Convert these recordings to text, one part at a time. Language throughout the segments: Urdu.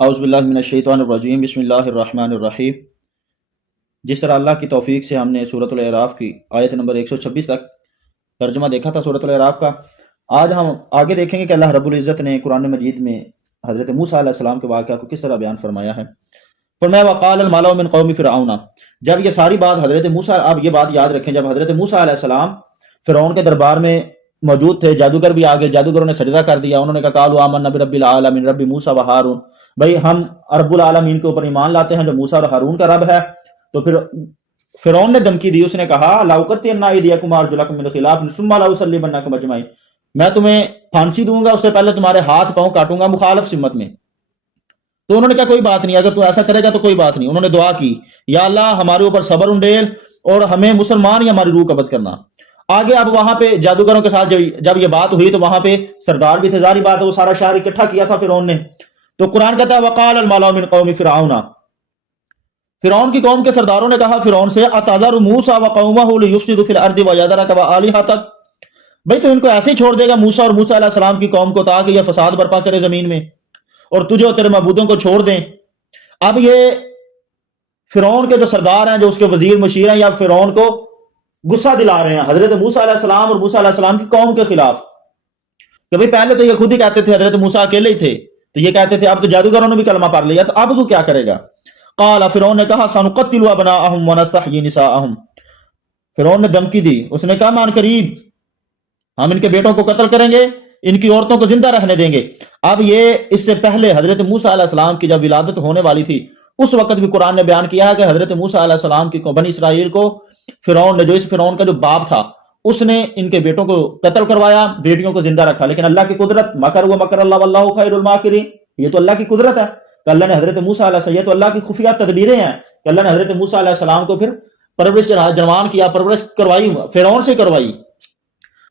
اعوذ باللہ من الشیطان الرجیم، بسم اللہ الرحمن الرحیم۔ جس طرح اللہ کی توفیق سے ہم نے سورۃ الاعراف کی آیت نمبر 126 تک ترجمہ دیکھا تھا سورۃ الاعراف کا، آج ہم آگے دیکھیں گے کہ اللہ رب العزت نے قرآن مجید میں حضرت موسیٰ علیہ السلام کے واقعہ کو کس طرح بیان فرمایا ہے۔ فرمایا وقال الملأ من قوم فرعون، جب یہ ساری بات حضرت موسیٰ، آپ یہ بات یاد رکھیں، جب حضرت موسیٰ علیہ السلام فرعون کے دربار میں موجود تھے، جادوگر بھی آگے، جادوگروں نے سجدہ کر دیا، انہوں نے کہا قالوا آمنا برب العالمین رب موسیٰ و ہارون، بھائی ہم رب العالمین کے اوپر ایمان لاتے ہیں جو موسیٰ اور ہارون کا رب ہے۔ تو پھر فرعون نے دھمکی دی، اس نے کہا لاقطعن ایدیکم وارجلکم من خلاف ثم لاصلبنکم اجمعین، میں تمہیں پھانسی دوں گا، اس سے پہلے تمہارے ہاتھ پاؤں کاٹوں گا مخالف سمت میں۔ تو انہوں نے کہا کوئی بات نہیں، اگر تو ایسا کرے گا تو کوئی بات نہیں۔ انہوں نے دعا کی یا اللہ ہمارے اوپر صبر انڈیل اور ہمیں مسلمان یا ہماری روح قبض کرنا۔ آگے اب وہاں پہ جادوگروں کے ساتھ جب یہ بات ہوئی تو وہاں پہ سردار بھی تھے، ظاہری بات ہے وہ سارا شہر اکٹھا کیا تھا فرعون نے۔ تو قرآن کہتا ہے وقال الملأ من قوم فرعون، فرعون کی قوم کے سرداروں نے کہا فرعون سے اتذر موسیٰ وقومہ لیفسدوا فی الارض ویذرک وآلہتک، بھئی تو ان کو ایسے ہی چھوڑ دے گا موسیٰ اور موسیٰ علیہ السلام کی قوم کو تاکہ یہ فساد برپا کرے زمین میں اور تجھے اور تیرے معبودوں کو چھوڑ دیں۔ اب یہ فرعون کے جو سردار ہیں، جو اس کے وزیر مشیر ہیں، یا فرعون کو غصہ دلا رہے ہیں حضرت موسیٰ علیہ السلام اور موسیٰ علیہ السلام کی قوم کے خلاف، کہ بھئی پہلے تو یہ خود ہی کہتے تھے حضرت موسیٰ اکیلے ہی تھے، تو یہ کہتے تھے اب تو جادوگروں نے بھی کلمہ پڑھ لیا، تو اب تو کیا کرے گا؟ قال، فرعون نے کہا سنقتل ابناءهم ونستحيي نساءهم، فرعون نے دھمکی دی، اس نے کہا مان قریب ہم ان کے بیٹوں کو قتل کریں گے، ان کی عورتوں کو زندہ رہنے دیں گے۔ اب یہ اس سے پہلے حضرت موسیٰ علیہ السلام کی جب ولادت ہونے والی تھی اس وقت بھی قرآن نے بیان کیا ہے کہ حضرت موسیٰ علیہ السلام کی بنی اسرائیل کو فرعون نے، جو اس فرعون کا جو باپ تھا، اس نے ان کے بیٹوں کو قتل کروایا، بیٹیوں کو زندہ رکھا، لیکن اللہ کی قدرت، مکر ہوا مکر اللہ واللہ خیر الماکرین، یہ تو اللہ کی قدرت ہے کہ اللہ نے حضرت موسیٰ علیہ السلام، یہ تو اللہ کی خفیہ تدبیریں ہیں کہ اللہ نے حضرت موسیٰ علیہ السلام کو پھر پرورش جوان کیا، پرورش کروائی فرعون سے کروائی۔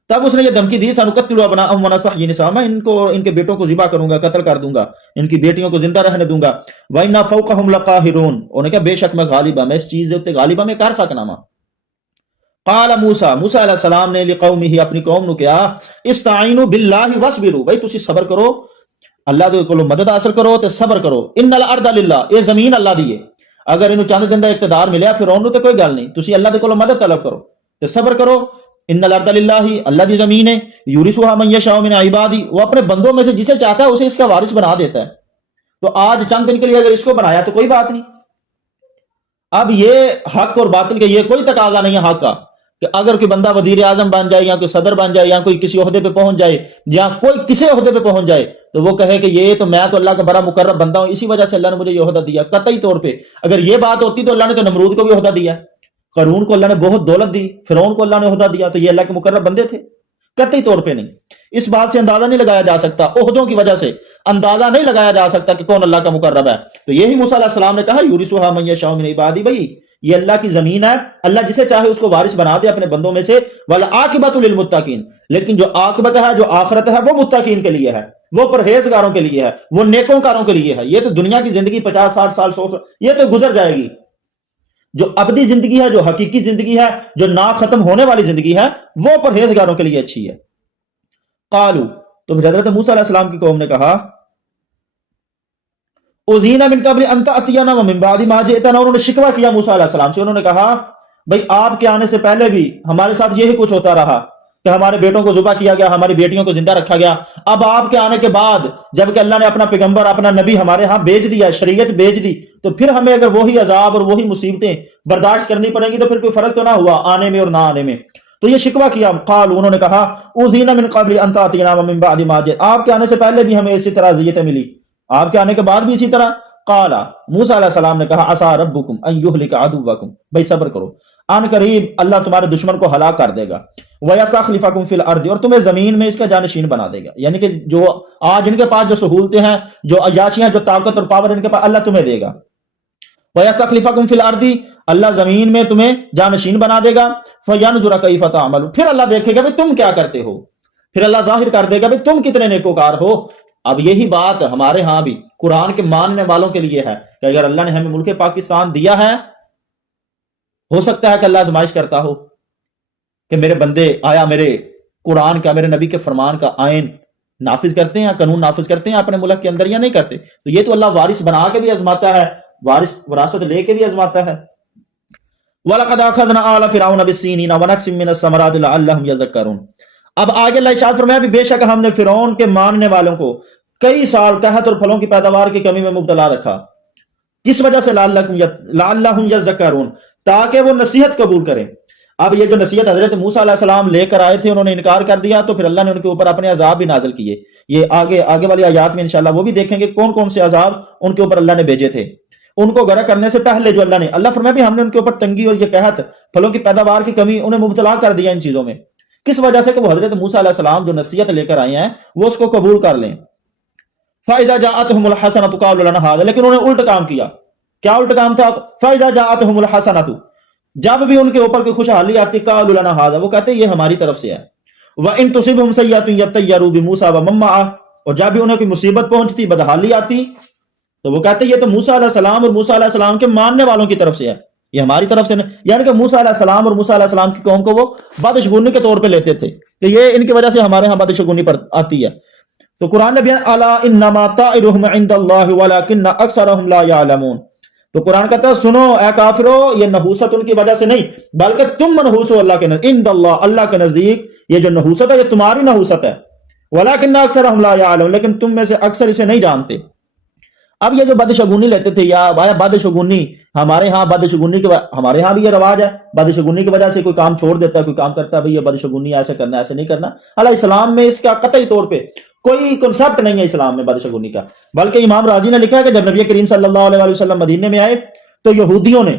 تب اس نے یہ دھمکی دی سنقتل ابناءهم ونستحيي نساءهم، میں ان کو ان کے بیٹوں کو ذبح کروں گا، قتل کر دوں گا، ان کی بیٹیوں کو زندہ رہنے دوں گا۔ وَإِنَّ فَوْقَهُمْ لَقَاهِرُونَ، انہوں نے کہا بے شک میں غالب ہوں، میں اس چیز دے غالب ہوں، میں کر سکنا وا۔ قال موسیٰ، موسیٰ علیہ السلام نے لقومہ اپنی قوم نو کہا استعینوا باللہ واصبروا، بھائی تسی صبر کرو، اللہ دے کولوں مدد حاصل کرو تے صبر کرو۔ ان الارض للہ، یہ زمین اللہ دی ہے، اگر انہوں چند دن دا اقتدار ملیا فرعون نو تے کوئی گل نہیں، تسی اللہ دے کولوں مدد طلب کرو تے صبر کرو۔ ان الارض للہ، اللہ دی زمین ہے، یورثها من یشاء من عبادی، وہ اپنے بندوں میں سے جسے چاہتا ہے اسے اس کا وارث بنا دیتا ہے۔ تو آج چند دن کے لیے اگر اس کو بنایا تو کوئی بات نہیں۔ اب یہ حق اور باطل کے یہ کوئی تقاضا نہیں ہے حق کا کہ اگر کوئی بندہ وزیر اعظم بن جائے یا کوئی صدر بن جائے یا کوئی کسی عہدے پہ پہنچ جائے یا کوئی کسی عہدے پہ پہنچ جائے تو وہ کہے کہ یہ تو میں تو اللہ کا بڑا مقرب بندہ ہوں، اسی وجہ سے اللہ نے مجھے یہ عہدہ دیا۔ قطعی طور پہ اگر یہ بات ہوتی تو اللہ نے تو نمرود کو بھی عہدہ دیا، قارون کو اللہ نے بہت دولت دی، فرعون کو اللہ نے عہدہ دیا، تو یہ اللہ کے مقرب بندے تھے؟ قطعی طور پہ نہیں۔ اس بات سے اندازہ نہیں لگایا جا سکتا، عہدوں کی وجہ سے اندازہ نہیں لگایا جا سکتا کہ کون اللہ کا مقرب ہے۔ تو یہی موسیٰ علیہ السلام نے کہا یورثها من یشاء من عبادی، بھائی یہ اللہ کی زمین ہے، اللہ جسے چاہے اس کو وارث بنا دے اپنے بندوں میں سے، والعاقبۃ للمتقین، لیکن جو عاقبت ہے، جو آخرت ہے، وہ متقین کے لیے ہے، وہ پرہیزگاروں کے لیے ہے، وہ نیکوکاروں کے لیے ہے۔ یہ تو دنیا کی زندگی 50 60 سال 100 یہ تو گزر جائے گی، جو ابدی زندگی ہے، جو حقیقی زندگی ہے، جو نا ختم ہونے والی زندگی ہے، وہ پرہیزگاروں کے لیے اچھی ہے۔ قالو، تو حضرت موسیٰ علیہ السلام کی قوم نے کہا اذینا من قبل ان تأتینا ومن بعد ما جئتنا، انہوں نے شکوہ کیا موسیٰ علیہ السلام سے، انہوں نے کہا بھئی آپ کے آنے سے پہلے بھی ہمارے ساتھ یہی کچھ ہوتا رہا کہ ہمارے بیٹوں کو ذبح کیا گیا، ہماری بیٹیوں کو زندہ رکھا گیا، اب آپ کے آنے کے بعد جب کہ اللہ نے اپنا پیغمبر اپنا نبی ہمارے ہاں بھیج دیا، شریعت بھیج دی، تو پھر ہمیں اگر وہی عذاب اور وہی مصیبتیں برداشت کرنی پڑیں گی تو پھر کوئی فرق تو نہ ہوا آنے میں اور نہ آنے میں۔ تو یہ شکوہ کیا، قالوا، انہوں نے کہا اوذینا من قبل ان تأتینا ومن بعد ما جئتنا، آپ کے آنے سے پہلے بھی ہمیں اسی طرح اذیتیں ملی، آپ کے آنے کے بعد بھی اسی طرح۔ قال، موسیٰ علیہ السلام نے کہا عسیٰ ربکم ان یہلک عدوکم، بھائی صبر کرو، ان قریب اللہ تمہارے دشمن کو ہلاک کر دے گا، وَيَسْتَخْلِفَكُمْ فِي الْأَرْضِ، اور تمہیں زمین میں اس کا جانشین بنا دے گا، یعنی کہ جو آج ان کے پاس جو سہولتیں ہیں، جو عیاشیاں، جو طاقت اور پاور ان کے پاس، اللہ تمہیں دے گا۔ وَيَسْتَخْلِفَكُمْ فِي الْأَرْضِ، اللہ زمین میں تمہیں جانشین بنا دے گا، فَيَنْظُرَ كَيْفَ تَعْمَلُونَ، پھر اللہ دیکھے گا بھی تم کیا کرتے ہو، پھر اللہ ظاہر کر دے گا بھی تم کتنے نیکوکار ہو۔ اب یہی بات ہمارے ہاں بھی قرآن کے ماننے والوں کے لیے ہے کہ اگر اللہ نے ہمیں ملک پاکستان دیا ہے، ہو سکتا ہے کہ اللہ آزمائش کرتا ہو کہ میرے بندے آیا میرے قرآن کا، میرے نبی کے فرمان کا آئین نافذ کرتے ہیں، قانون نافذ کرتے ہیں اپنے ملک کے اندر یا نہیں کرتے؟ تو یہ تو اللہ وارث بنا کے بھی آزماتا ہے، وراثت لے کے بھی آزماتا ہے۔ وَلَقَدْ أَخَذْنَا آلَ فِرْعَوْنَ بِالسِّنِينَ وَنَقْصٍ مِّنَ الثَّمَرَاتِ لَعَلَّهُمْ يَذَّكَّرُونَ۔ اب آگے اللہ ارشاد فرمایا بھی بے شک ہم نے فرعون کے ماننے والوں کو کئی سال قحط اور پھلوں کی پیداوار کی کمی میں مبتلا رکھا، کس وجہ سے؟ لعلہم یذکرون، تاکہ وہ نصیحت قبول کریں۔ اب یہ جو نصیحت حضرت موسیٰ علیہ السلام لے کر آئے تھے، انہوں نے انکار کر دیا، تو پھر اللہ نے ان کے اوپر اپنے عذاب بھی نازل کیے۔ یہ آگے والی آیات میں انشاءاللہ وہ بھی دیکھیں گے کون کون سے عذاب ان کے اوپر اللہ نے بھیجے تھے۔ ان کو غرق کرنے سے پہلے جو اللہ فرمایا بھی ہم نے ان کے اوپر تنگی اور یہ قحط، پھلوں کی پیداوار کی کمی، انہیں مبتلا کر دیا ان چیزوں میں۔ کس وجہ سے؟ کہ وہ حضرت موسیٰ علیہ السلام جو نصیحت لے کر آئے ہیں وہ اس کو قبول کر لیں۔ فَإِذَا جَاءَتْهُمُ الْحَسَنَةُ قَالُوا لَنَا هَٰذَا، لیکن انہوں نے الٹ کام کیا۔ کیا الٹ کام تھا؟ فَإِذَا جَاءَتْهُمُ الْحَسَنَةُ، جب بھی ان کے اوپر کوئی خوشحالی آتی، قَالُوا لَنَا هَٰذَا، وہ کہتے یہ ہماری طرف سے ہے۔ وَإِن تُصِبْهُمْ سَيِّئَةٌ يَطَّيَّرُوا بِمُوسَىٰ وَمَن مَّعَهُ، اور جب بھی انہیں کوئی مصیبت پہنچتی، بدحالی آتی، تو وہ کہتے یہ تو موسیٰ علیہ السلام اور موسیٰ علیہ السلام کے ماننے والوں کی طرف سے ہے، یہ ہماری طرف سے نہیں۔ یعنی کہ موسیٰ علیہ السلام اور موسیٰ علیہ السلام کی قوم کو وہ بدشگونی کے طور پہ لیتے تھے کہ یہ ان کی وجہ سے ہمارے ہاں بدشگونی پر آتی ہے۔ تو قرآن نے بیان الا انما طائرهم عند اللہ ولکن اکثرهم لا يعلمون، تو قرآن کہتا ہے سنو اے کافرو، یہ نحوست ان کی وجہ سے نہیں بلکہ تم منحوس ہو اللہ کے نزدیک، عند اللہ، اللہ کے نزدیک یہ جو نحوست ہے یہ تمہاری نحوست ہے، ولکن اکثرهم لا يعلمون، لیکن تم میں سے اکثر اسے نہیں جانتے۔ اب یہ جو بدشگونی لیتے تھے، یا بھائی بدشگونی ہمارے ہاں، بدشگونی کے ہمارے ہاں بھی یہ رواج ہے، بدشگونی کی وجہ سے کوئی کام چھوڑ دیتا ہے، کوئی کام کرتا ہے بھئی یہ بدشگونی، ایسے کرنا ایسے نہیں کرنا۔ اللہ اسلام میں اس کا قطعی طور پہ کوئی کنسپٹ نہیں ہے اسلام میں بدشگونی کا، بلکہ امام راضی نے لکھا ہے کہ جب نبی کریم صلی اللہ علیہ وسلم مدینے میں آئے تو یہودیوں نے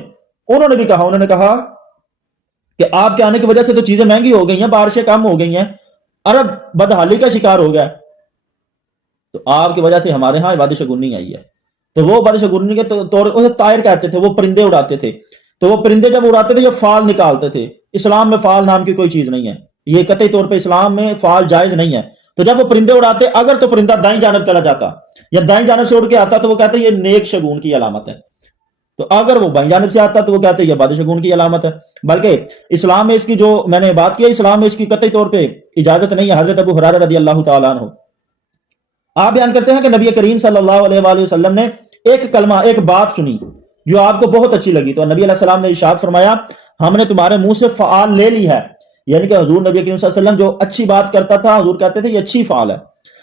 انہوں نے بھی کہا، انہوں نے کہا کہ آپ کے آنے کی وجہ سے تو چیزیں مہنگی ہو گئی ہیں، بارشیں کم ہو گئی ہیں، عرب بدحالی کا شکار ہو گیا، تو آپ کی وجہ سے ہمارے ہاں بدشگونی آئی ہے۔ تو وہ بدشگونی کے طور اسے طائر کہتے تھے، وہ پرندے اڑاتے تھے، تو وہ پرندے جب اڑاتے تھے یہ فال نکالتے تھے۔ اسلام میں فال نام کی کوئی چیز نہیں ہے، یہ قطعی طور پہ اسلام میں فال جائز نہیں ہے۔ تو جب وہ پرندے اڑاتے، اگر تو پرندہ دائیں جانب چلا جاتا یا دائیں جانب سے اڑ کے آتا تو وہ کہتے یہ نیک شگون کی علامت ہے، تو اگر وہ بائیں جانب سے آتا تو وہ کہتے یہ بدشگون کی علامت ہے۔ بلکہ اسلام میں اس کی جو میں نے بات کی، اسلام میں اس کی قطعی طور پہ اجازت نہیں ہے۔ حضرت ابو ہریرہ رضی اللہ تعالیٰ عنہ آپ بیان کرتے ہیں کہ نبی کریم صلی اللہ علیہ وآلہ وسلم نے ایک کلمہ، ایک بات سنی جو آپ کو بہت اچھی لگی، تو نبی علیہ السلام نے ارشاد فرمایا ہم نے تمہارے منہ سے فعال لے لی ہے، یعنی کہ حضور نبی کریم صلی اللہ علیہ وسلم جو اچھی بات کرتا تھا حضور کہتے تھے یہ اچھی فعال ہے۔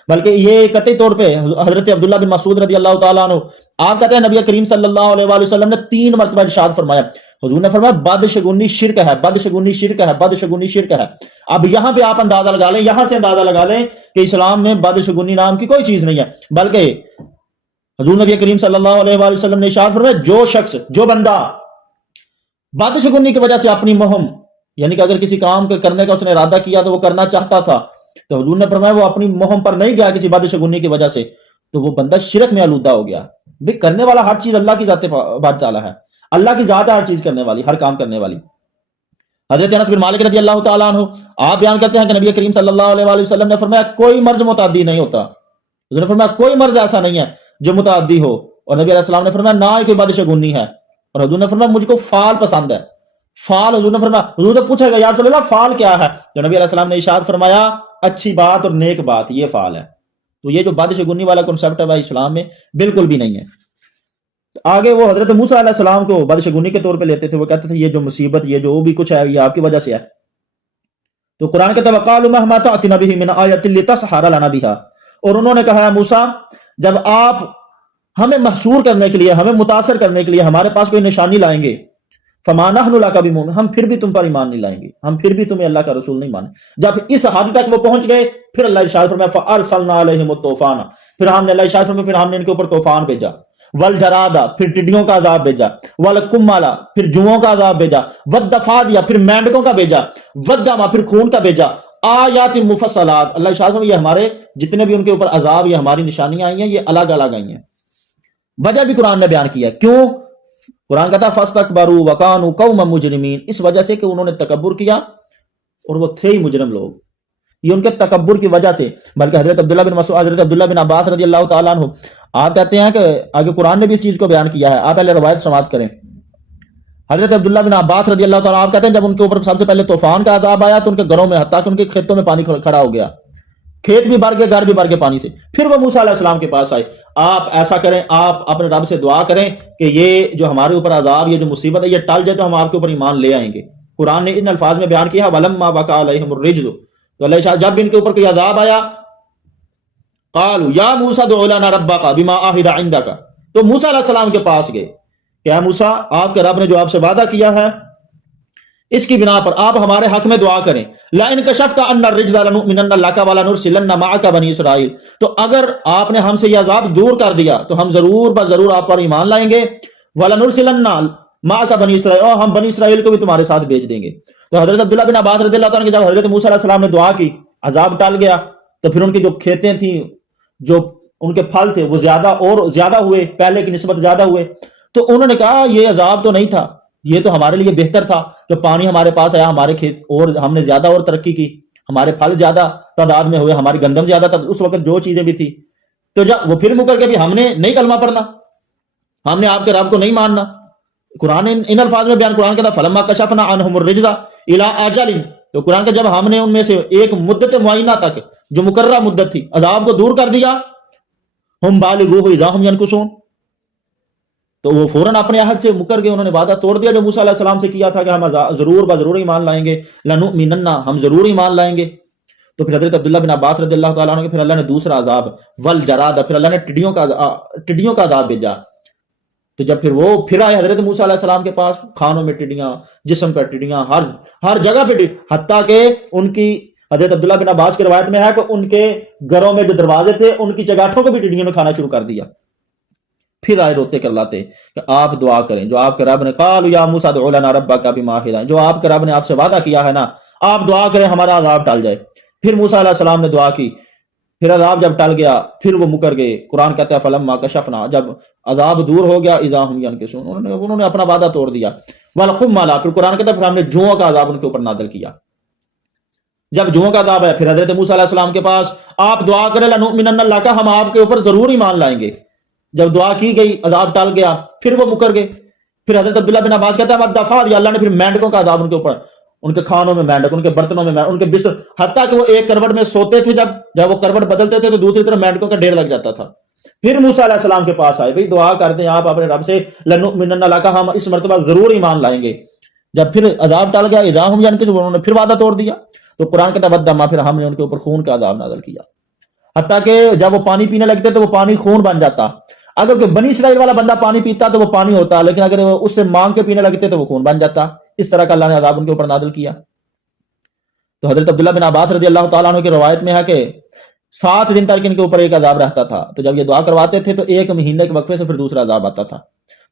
بلکہ یہ قطعی طور پہ حضرت عبداللہ بن مسعود رضی اللہ تعالیٰ عنہ آپ کہتے ہیں نبی کریم صلی اللہ علیہ وآلہ وسلم نے 3 مرتبہ ارشاد فرمایا، حضور نے فرمایا بدشگونی شرک ہے، بدشگونی شرک ہے، بدشگونی شرک ہے۔ اب یہاں پہ آپ اندازہ لگا لیں، یہاں سے اندازہ لگا لیں کہ اسلام میں بدشگونی نام کی کوئی چیز نہیں ہے، بلکہ حضور نبی کریم صلی اللہ علیہ وآلہ وسلم نے ارشاد فرمایا جو شخص، جو بندہ بدشگونی کی وجہ سے اپنی مہم، یعنی کہ اگر کسی کام کے کرنے کا اس نے ارادہ کیا تو وہ کرنا چاہتا تھا، تو حضور نے فرمایا وہ اپنی مہم پر نہیں گیا کسی بدشگونی کی وجہ سے، تو وہ بندہ شرک میں آلودہ ہو گیا۔ بھی کرنے والا ہر چیز اللہ کی ذات بات تعالیٰ ہے، اللہ کی ذات ہے ہر چیز کرنے والی، ہر کام کرنے والی۔ حضرت انس بن مالک رضی اللہ تعالیٰ عنہ آپ بیان کرتے ہیں کہ نبی کریم صلی اللہ علیہ وآلہ وسلم نے فرمایا کوئی مرض متعدی نہیں ہوتا، حضور نے فرمایا کوئی مرض ایسا نہیں ہے جو متعدی ہو، اور نبی علیہ السلام نے فرمایا نہ ہی کوئی بدشگونی ہے، اور حضور نے فرمایا مجھ کو فال پسند ہے۔ فال، حضور نے فرمایا، حضور نے پوچھا گا یا رسول اللہ فال کیا ہے، تو نبی علیہ السلام نے ارشاد فرمایا اچھی بات اور نیک بات، یہ فال ہے۔ تو یہ جو بدشگونی والا کنسپٹ ہے بھائی اسلام میں بالکل بھی نہیں ہے۔ آگے وہ حضرت موسیٰ علیہ السلام کو بدشگونی کے طور پہ لیتے تھے، وہ کہتے تھے یہ جو مصیبت، یہ جو بھی کچھ ہے یہ آپ کی وجہ سے ہے۔ تو قرآن کہتا ہے وَقَالُوا مَهْمَا تَأْتِنَا بِهِ مِنْ آیَةٍ لِتَسْحَرَ لَنَا بِهَا، اور انہوں نے کہا موسیٰ جب آپ ہمیں محصور کرنے کے لیے، ہمیں متاثر کرنے کے لیے ہمارے پاس کوئی نشانی لائیں گے، فَمَا نَحْنُ لَكَ بِمُؤْمِنِينَ، ہم پھر بھی تم پر ایمان نہیں لائیں گے، ہم پھر بھی تمہیں اللہ کا رسول نہیں مانیں۔ جب اس حد تک وہ پہنچ گئے پھر اللہ ارشاد فرمایا فَأَرْسَلْنَا عَلَيْهِمُ الطُّوفَانَ، پھر ہم نے اللہ ارشاد فرمایا پھر ہم نے ان کے اوپر طوفان بھیجا، والجرادا، پھر ٹڈیوں کا عذاب بھیجا، والقملا، پھر جوؤں کا عذاب بھیجا، والضفادع، پھر مینڈکوں کا بھیجا، والدم، پھر خون کا بھیجا، آیات مفصلات، اللہ ارشاد فرمایا یہ ہمارے جتنے بھی ان کے اوپر عذاب، یہ ہماری نشانیاں آئی ہیں، یہ الگ الگ آئی ہیں۔ وجہ بھی قرآن نے بیان کیا، کیوں؟ قرآن کہتا ہے فاستکبروا وکانوا قوما مجرمین، اس وجہ سے کہ انہوں نے تکبر کیا اور وہ تھے ہی مجرم لوگ، یہ ان کے تکبر کی وجہ سے۔ بلکہ حضرت عبداللہ بن مسعود، حضرت عبداللہ بن عباس رضی اللہ تعالیٰ عنہ آپ کہتے ہیں کہ آگے قرآن نے بھی اس چیز کو بیان کیا ہے، آپ پہلے روایت سماعت کریں۔ حضرت عبداللہ بن عباس رضی اللہ تعالیٰ آپ کہتے ہیں جب ان کے اوپر سب سے پہلے طوفان کا عذاب آیا تو ان کے گھروں میں حتیٰ کہ ان کے کھیتوں میں پانی کھڑا ہو گیا، کھیت بھی بھر گئے، گھر بھی بھر گئے پانی سے۔ پھر وہ موسیٰ علیہ السلام کے پاس آئے، آپ ایسا کریں، آپ اپنے رب سے دعا کریں کہ یہ جو ہمارے اوپر عذاب، یہ جو مصیبت ہے، یہ ٹل جائے تو ہم آپ کے اوپر ایمان لے آئیں گے۔ قرآن نے ان الفاظ میں بیان کیا وَلَمَّا وَقَعَ عَلَيْهِمُ الرِّجْزُ، تو اللہ شاہ جب ان کے اوپر کوئی عذاب آیا، قالوا یا موسیٰ ادع لنا ربک بما عہد عندک، تو موسیٰ علیہ السلام کے پاس گئے کہ اے موسیٰ، آپ کے رب نے جو آپ سے وعدہ کیا ہے اس کی بنا پر آپ ہمارے حق میں دعا کریں۔ لَئِن كَشَفْتَ عَنَّا الرِّجْزَ لَنُؤْمِنَنَّ لَكَ وَلَنُرْسِلَنَّ مَعَكَ بَنِي إِسْرَائِيلَ، تو اگر آپ نے ہم سے یہ عذاب دور کر دیا تو ہم ضرور بضرور آپ پر ایمان لائیں گے۔ وَلَنُرْسِلَنَّ مَعَكَ بَنِي إِسْرَائِيلَ، اور ہم بنی اسرائیل کو بھی تمہارے ساتھ بھیج دیں گے۔ تو حضرت عبداللہ بن عباس رضی اللہ تعالیٰ عنہ، جب حضرت موسیٰ علیہ السلام نے دعا کی، عذاب ٹل گیا، تو پھر ان کی جو کھیتیں تھیں، جو ان کے پھل تھے، وہ زیادہ ہوئے، پہلے کی نسبت زیادہ ہوئے۔ تو انہوں نے کہا یہ عذاب تو نہیں تھا، یہ تو ہمارے لیے بہتر تھا کہ پانی ہمارے پاس آیا، ہمارے کھیت اور ہم نے زیادہ اور ترقی کی، ہمارے پھل زیادہ تعداد میں ہوئے، ہماری گندم زیادہ تھا اس وقت جو چیزیں بھی تھی۔ تو جب وہ پھر مکر کے بھی ہم نے نہیں کلمہ پڑھنا، ہم نے آپ کے رب کو نہیں ماننا۔ قرآن ان الفاظ میں بیان قرآن کہتا فلما کشفنا عنہم الرجز الی اجل، تو قرآن کا جب ہم نے ان میں سے ایک مدت معینہ تک جو مقررہ مدت تھی عذاب کو دور کر دیا، ہم بالغوہ اذا ہم ینکثون، تو وہ فوراً اپنے عہد سے مکر گئے، انہوں نے وعدہ توڑ دیا جو موسیٰ علیہ السلام سے کیا تھا کہ ہم ضرور بضرور ایمان لائیں گے، لنؤمنن، ہم ضرور ایمان لائیں گے۔ تو پھر حضرت عبداللہ بن عباس رضی اللہ تعالیٰ عنہ کے پھر اللہ نے دوسرا عذاب والجراد، پھر اللہ نے ٹڈیوں کا عذاب بھیجا۔ تو جب پھر وہ پھر آئے حضرت موسیٰ علیہ السلام کے پاس، کھانوں میں ٹڈیاں، جسم پر ٹڈیاں، ہر جگہ پہ حتیٰ کہ ان کی حضرت عبداللہ بن عباس کی روایت میں ہے کہ ان کے گھروں میں جو دروازے تھے ان کی چگاٹھوں کو بھی ٹڈیوں نے کھانا شروع کر دیا۔ پھر آئے روتے کرلاتے کہ آپ دعا کریں جو آپ کے رب نے، قالوا یا موسیٰ ادع لنا ربک بما عہد عندک، جو آپ کے رب نے آپ سے وعدہ کیا ہے نا، آپ دعا کریں ہمارا عذاب ٹل جائے۔ پھر موسیٰ علیہ السلام نے دعا کی، پھر عذاب جب ٹل گیا پھر وہ مکر گئے۔ قرآن کہتا ہے فلما کشفنا، جب عذاب دور ہو گیا اذا ہم ینکثون، انہوں نے اپنا وعدہ توڑ دیا۔ والقمل، پھر قرآن کہتا ہے پھر ہم نے جوؤں کا عذاب ان کے اوپر نازل کیا۔ جب جوؤں کا عذاب ہے پھر حضرت موسیٰ علیہ السلام کے پاس، آپ دعا کریں لنؤمنن لک، ہم آپ کے اوپر ضرور ایمان لائیں گے۔ جب دعا کی گئی عذاب ٹل گیا پھر وہ مکر گئے۔ پھر حضرت عبداللہ بن عباس کہتا ہے مدفع دیا، اللہ نے پھر مینڈکوں کا عذاب ان کے اوپر، ان کے کھانوں میں مینڈک، ان کے برتنوں میں مینڈک، ان کے بستر، حتیٰ کہ وہ ایک کروٹ میں سوتے تھے، جب وہ کروٹ بدلتے تھے تو دوسری طرف مینڈکوں کا ڈھیر لگ جاتا تھا۔ پھر موسیٰ علیہ السلام کے پاس آئے، بھئی دعا کرتے ہیں آپ اپنے رب سے، لنؤمنن لک، ہم اس مرتبہ ضرور ایمان لائیں گے۔ جب پھر عذاب ٹل گیا اذا ہم ینکثون، انہوں نے پھر وعدہ توڑ دیا۔ تو قرآن کہتا ہے ودما، پھر ہم نے ان کے اوپر خون کا عذاب نازل کیا، حتیٰ کہ جب وہ پانی پینے لگتے تو وہ پانی خون بن جاتا۔ اگر کوئی بنی اسرائیل والا بندہ پانی پیتا تو وہ پانی ہوتا، لیکن اگر وہ اس سے مانگ کے پینے لگتے تو وہ خون بن جاتا۔ اس طرح کا اللہ نے عذاب ان کے اوپر نازل کیا۔ تو حضرت عبداللہ بن عباس رضی اللہ تعالیٰ عنہ کی روایت میں ہے کہ 7 دن تک ان کے اوپر ایک عذاب رہتا تھا، تو جب یہ دعا کرواتے تھے تو 1 مہینے کے وقفے سے پھر دوسرا عذاب آتا تھا۔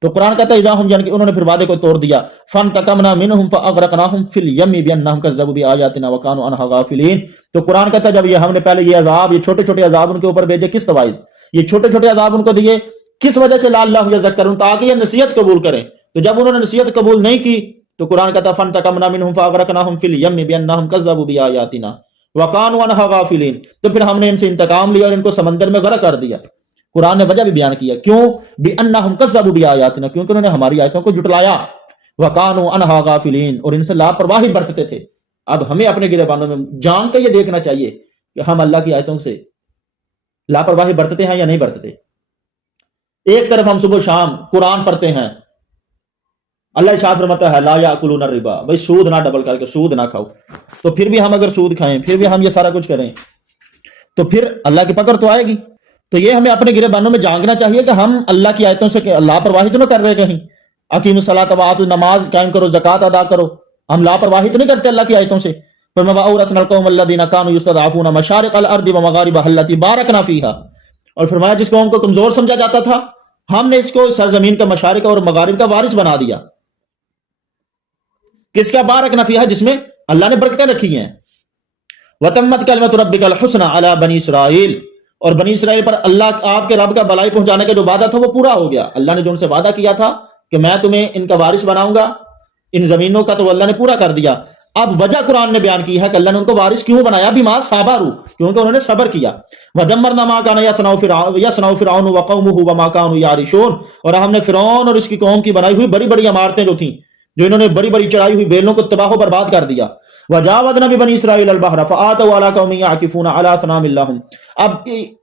تو قرآن کہتا ہے اذا ہم ینکثون، انہوں نے پھر وعدے کو توڑ دیا۔ فانتقمنا منہم فاغرقناہم فی الیم بانہم کذبوا بآیاتنا وکانوا عنہا غافلین، تو قرآن کہتا ہے جب ہم نے پہلے یہ عذاب، یہ چھوٹے چھوٹے عذاب ان کے اوپر بھیجے، کس فوائد، یہ چھوٹے چھوٹے عذاب ان کو دیے کس وجہ سے، لعلہم یذکرون، تاکہ یہ نصیحت قبول کریں۔ تو جب انہوں نے نصیحت قبول نہیں کی تو قرآن کہتا ہے فانتقمنا منہم فاغرقناہم فی الیم بانہم کذبوا بآیاتنا وکانوا عنہا غافلین، تو پھر ہم نے ان سے انتقام لیا اور ان کو سمندر میں غرق کر دیا۔ قرآن نے وجہ بھی بیان کیا، کیوں، بانہم کذبوا بآیاتنا، کیونکہ انہوں نے ہماری آیتوں کو جھٹلایا، وکانوا عنہا غافلین، اور ان سے لاپرواہی برتتے تھے۔ اب ہمیں اپنے گریبانوں میں جان کے یہ دیکھنا چاہیے کہ ہم اللہ کی آیتوں سے لاپرواہی برتتے ہیں یا نہیں برتتے۔ ایک طرف ہم صبح شام قرآن پڑھتے ہیں، اللہ ارشاد فرماتا ہے لا یاکلون الربا، بھائی سود نہ ڈبل کر کے سود نہ کھاؤ، تو پھر بھی ہم اگر سود کھائیں، پھر بھی ہم یہ سارا کچھ کریں تو پھر اللہ کی پکڑ تو آئے گی۔ تو یہ ہمیں اپنے گریبانوں میں جاننا چاہیے کہ ہم اللہ کی آیتوں سے لاپرواہی تو نہ کر رہے کہیں، اقیم الصلاۃ وآتوا، نماز قائم کرو، زکوٰۃ ادا کرو، ہم لاپرواہی تو نہیں کرتے اللہ کی آیتوں سے۔ فرمایا وَأَوْرَثْنَا الْقَوْمَ الَّذِينَ كَانُوا يُسْتَضْعَفُونَ مَشَارِقَ الْأَرْضِ وَمَغَارِبَهَا الَّتِي بَارَكْنَا فِيهَا، اور فرمایا جس قوم کو کمزور سمجھا جاتا تھا ہم نے اس کو سرزمین کا مشارق اور مغارب کا وارث بنا دیا۔ کس کا بارکنا فیہا، جس میں اللہ نے برکتیں رکھی ہیں۔ وَتَمَّتْ كَلِمَةُ رَبِّكَ الْحُسْنَى عَلَى بَنِي اسرائیل، اور بنی اسرائیل پر اللہ آپ کے رب کا بھلائی پہنچانے کا جو وعدہ تھا وہ پورا ہو گیا۔ اللہ نے جو ان سے وعدہ کیا تھا کہ میں تمہیں ان کا وارث بناؤں گا ان زمینوں کا، تو اللہ نے پورا کر دیا۔ اب وجہ قرآن نے بیان کی ہے کہ اللہ نے ان کو وارث کیوں بنایا، بما صبروا، کیونکہ انہوں نے صبر کیا۔ وَدَمَّرْنَا مَا كَانَ يَصْنَعُ فِرْعَوْنُ وَقَوْمُهُ وَمَا كَانُوا يَعْرِشُونَ، اور ہم نے فرعون اور اس کی قوم کی بنائی ہوئی بڑی بڑی عمارتیں جو تھیں، جو انہوں نے بڑی بڑی چڑھائی ہوئی بیلوں کو تباہ و برباد کر دیا۔ وجاوزنا ببنی اسرائیل البحر فآتوا علی قوم یعکفون علی اصنام لہم۔ اب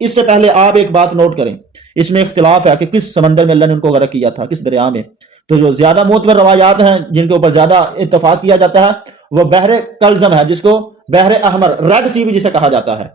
اس سے پہلے آپ ایک بات نوٹ کریں، اس میں اختلاف ہے کہ کس سمندر میں اللہ نے ان کو غرق کیا تھا، کس دریا میں۔ تو جو زیادہ معتبر روایات ہیں جن کے اوپر زیادہ اتفاق کیا جاتا ہے وہ بحر کلزم ہے، جس کو بحر احمر، ریڈ سی بھی جسے کہا جاتا ہے۔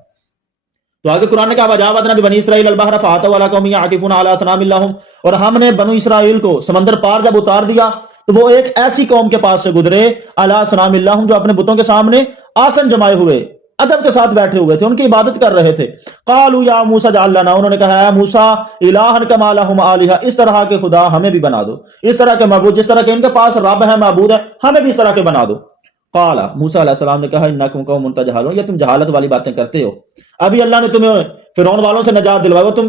تو آگے قرآن نے کہا وجاوزنا ببنی اسرائیل البحر فآتوا علی قوم یعکفون علی اصنام لہم، اور ہم نے بنو اسرائیل کو سمندر پار جب اتار دیا تو وہ ایک ایسی قوم کے پاس سے گزرے علی اصنام لہم جو اپنے بتوں کے سامنے آسن جمائے ہوئے ادب کے ساتھ بیٹھے ہوئے تھے، ان کی عبادت کر رہے تھے۔ قالوا یا موسیٰ اجعل لنا، انہوں نے کہا اے موسیٰ الہا کما لہم آلہہ، اس طرح کے خدا ہمیں بھی بنا دو، اس طرح کے معبود جس طرح کے ان کے پاس رب ہے، معبود ہے، ہمیں بھی اس طرح کے بنا دو۔ قال، موسیٰ علیہ السلام نے کہا انکم قوم تجہلون، یہ تم جہالت والی باتیں کرتے ہو، ابھی اللہ نے تمہیں فرعون والوں سے نجات دلوائی، وہ تم